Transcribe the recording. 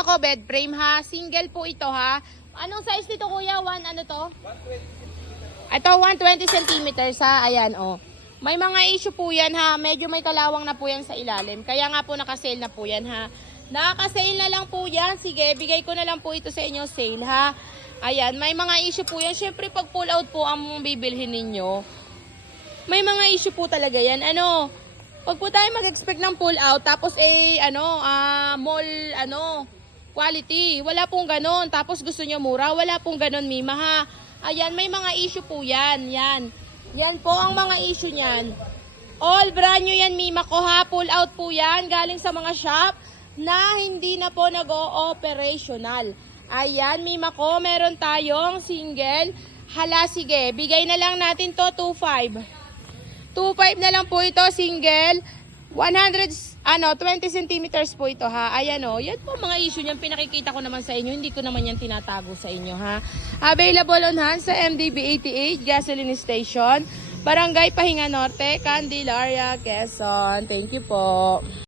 Mima ko bed frame ha. Single po ito ha. Anong size nito kuya? Ano to? 120 cm. Ito 120 cm ha. Ayan oh. May mga issue po yan ha. Medyo may kalawang na po yan sa ilalim. Kaya nga po nakasale na po yan ha. Nakasale na lang po yan. Sige, bigay ko na lang po ito sa inyo sale ha. Ayan, may mga issue po yan. Siyempre pag pull out po ang bibilhin ninyo, may mga issue po talaga yan. Ano, pag po tayo mag-expect ng pull out, tapos mall, quality. Wala pong ganon. Tapos gusto nyo mura. Wala pong ganon, Mima ha. Ayan, may mga issue po yan. Yan po ang mga issue niyan. All brand new yan, Mima ko ha. Pull out po yan. Galing sa mga shop na hindi na po nag-o-operational. Ayan, Mima ko. Meron tayong single. Hala, sige. Bigay na lang natin to 2.5. 2.5 na lang po ito, single. 20 centimeters po ito ha. Ayan o. Yan po mga issue niyan. Pinakikita ko naman sa inyo. Hindi ko naman yan tinatago sa inyo ha. Available on hand sa MDB 88 Gasoline Station. Barangay Pahinga Norte, Candelaria, Quezon. Thank you po.